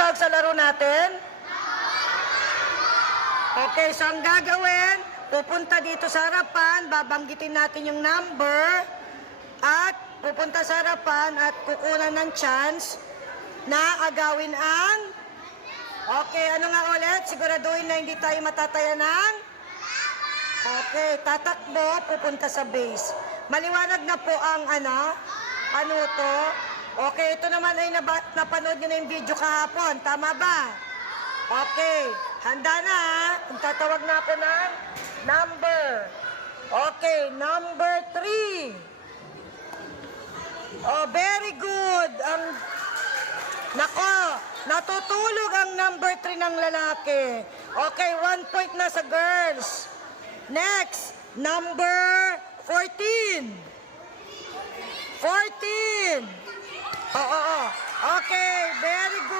tawag sa laro natin? Okay, so ang gagawin, pupunta dito sa harapan, babanggitin natin yung number, at pupunta sa harapan at kukunan ng chance na agawin ang... Okay, ano nga ulit? Siguraduhin na hindi tayo matataya ng... Okay, tatakbo, pupunta sa base. Maliwanag na po ang ano to. Okay, ito naman ay napanood nyo na yung video kahapon. Tama ba? Okay, handa na ha. Tatawag na ako ng number. Okay, number 3. Oh, very good. Nako, natutulog ang number 3 ng lalaki. Okay, 1 point na sa girls. Next, number 14. 14. Oo. Okay, very good.